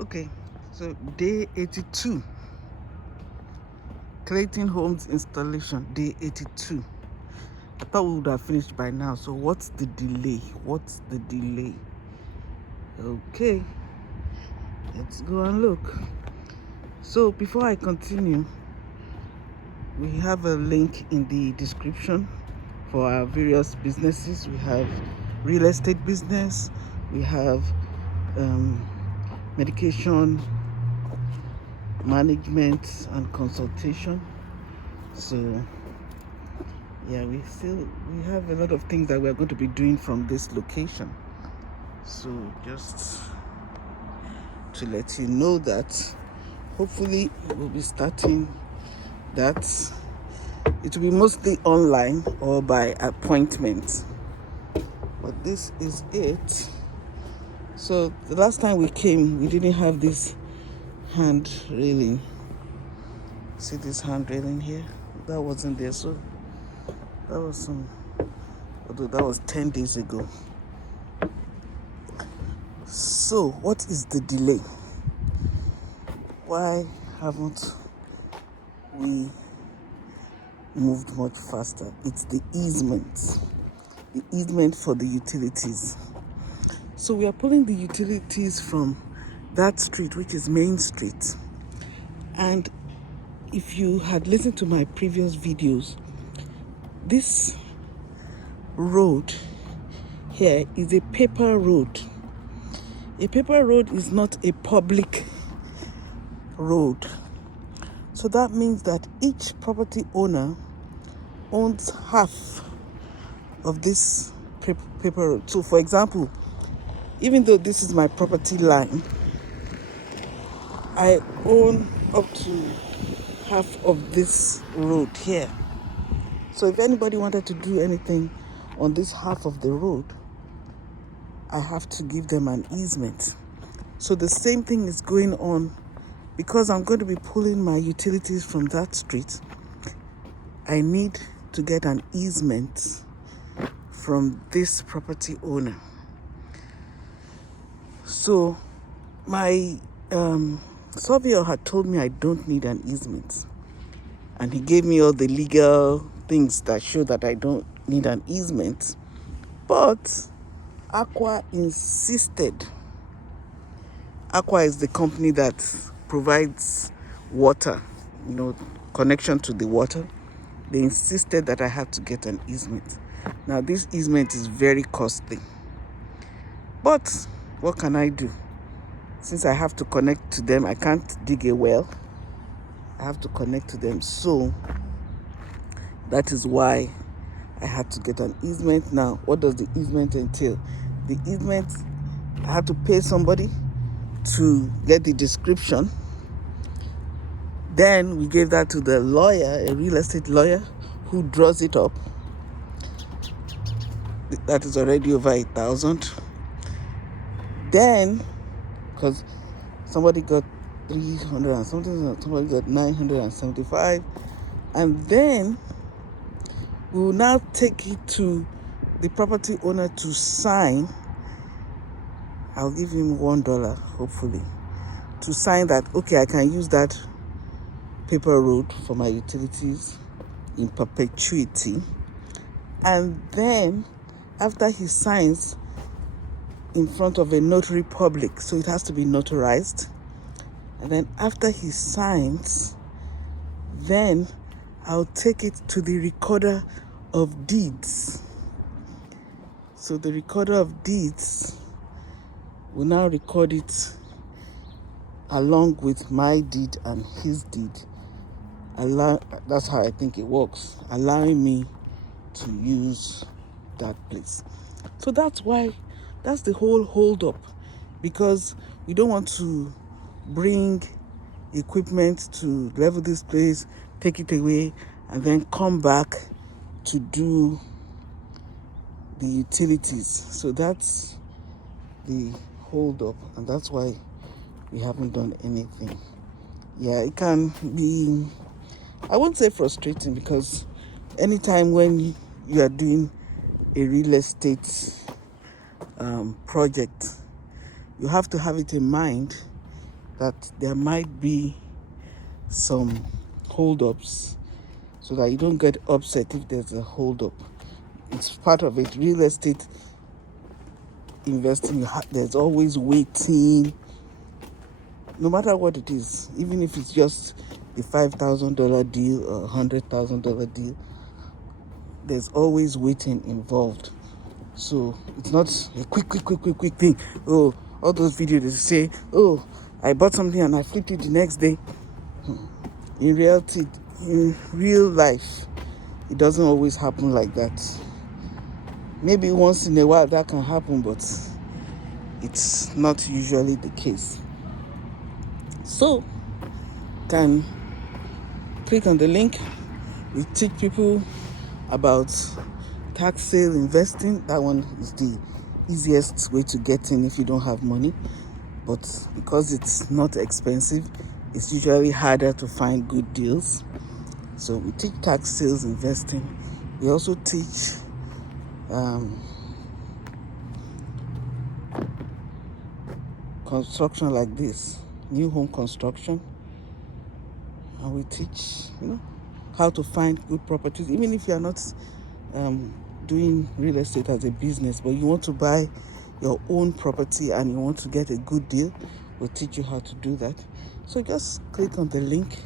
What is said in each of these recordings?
Okay, so day 82, Clayton Homes installation, day 82. I thought we would have finished by now. So what's the delay? Okay, let's go and look. So before I continue, we have a link in the description for our various businesses. We have real estate business, we have medication management and consultation. So yeah, we have a lot of things that we're going to be doing from this location. So just to let you know that hopefully we'll be starting that. It will be mostly online or by appointment, but this is it. So the last time we came, we didn't have this hand railing. See this hand railing here? That wasn't there. So that was although that was 10 days ago. So what is the delay? Why haven't we moved much faster? It's the easement for the utilities. So we are pulling the utilities from that street, which is Main Street. And if you had listened to my previous videos, this road here is a paper road. A paper road is not a public road. So that means that each property owner owns half of this paper road. So for example, even though this is my property line, I own up to half of this road here. So if anybody wanted to do anything on this half of the road, I have to give them an easement. So the same thing is going on. Because I'm going to be pulling my utilities from that street, I need to get an easement from this property owner. So my surveyor had told me I don't need an easement. And he gave me all the legal things that show that I don't need an easement. But Aqua insisted. Aqua is the company that provides water, connection to the water. They insisted that I had to get an easement. Now this easement is very costly. But what can I do? Since I have to connect to them, I can't dig a well. I have to connect to them. So that is why I had to get an easement. Now, what does the easement entail? The easement, I had to pay somebody to get the description. Then we gave that to the lawyer, a real estate lawyer, who draws it up. That is already over 1,000. Then, because somebody got 300 and something, somebody got 975, and then we will now take it to the property owner to sign. I'll give him $1, hopefully, to sign that, okay, I can use that paper road for my utilities in perpetuity. And then after he signs in front of a notary public, so it has to be notarized, and then after he signs, then I'll take it to the recorder of deeds. So the recorder of deeds will now record it along with my deed and his deed. That's how I think it works, allowing me to use that place. So that's the whole hold up, because we don't want to bring equipment to level this place, take it away, and then come back to do the utilities. So that's the hold up, and that's why we haven't done anything. Yeah, it can be, I won't say frustrating, because anytime when you are doing a real estate project, you have to have it in mind that there might be some hold-ups, so that you don't get upset if there's a hold-up. It's part of it. Real estate investing, there's always waiting, no matter what it is, even if it's just the $5,000 deal or $100,000 deal, there's always waiting involved. So it's not a quick thing. Oh, all those videos they say, oh, I bought something and I flipped it the next day. In reality, in real life, it doesn't always happen like that. Maybe once in a while that can happen, but it's not usually the case. So, can click on the link. We teach people about tax sale investing. That one is the easiest way to get in if you don't have money. But because it's not expensive, it's usually harder to find good deals. So we teach tax sales investing. We also teach construction like this, new home construction. And we teach, how to find good properties. Even if you're not doing real estate as a business, but you want to buy your own property and you want to get a good deal, we'll teach you how to do that. So just click on the link.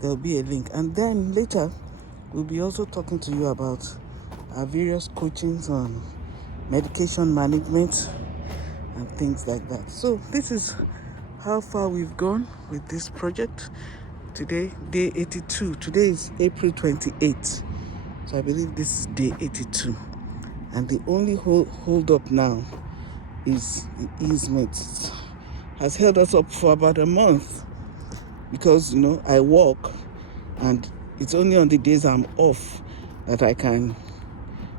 There'll be a link. And then later, we'll be also talking to you about our various coachings on medication management and things like that. So this is how far we've gone with this project. Today, day 82. Today is April 28th. So I believe this is day 82. And the only hold up now is the easement. It has held us up for about a month because, I work and it's only on the days I'm off that I can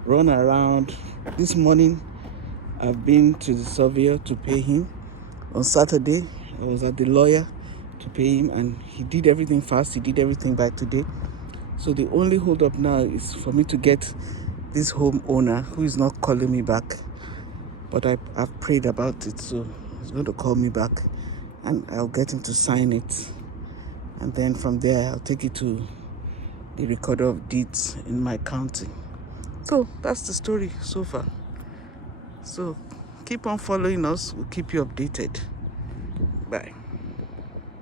run around. This morning, I've been to the surveyor to pay him. On Saturday, I was at the lawyer to pay him, and he did everything fast. He did everything by today. So the only hold up now is for me to get this homeowner who is not calling me back. But I've prayed about it, so he's going to call me back, and I'll get him to sign it. And then from there, I'll take it to the recorder of deeds in my county. So that's the story so far. So keep on following us. We'll keep you updated. Bye.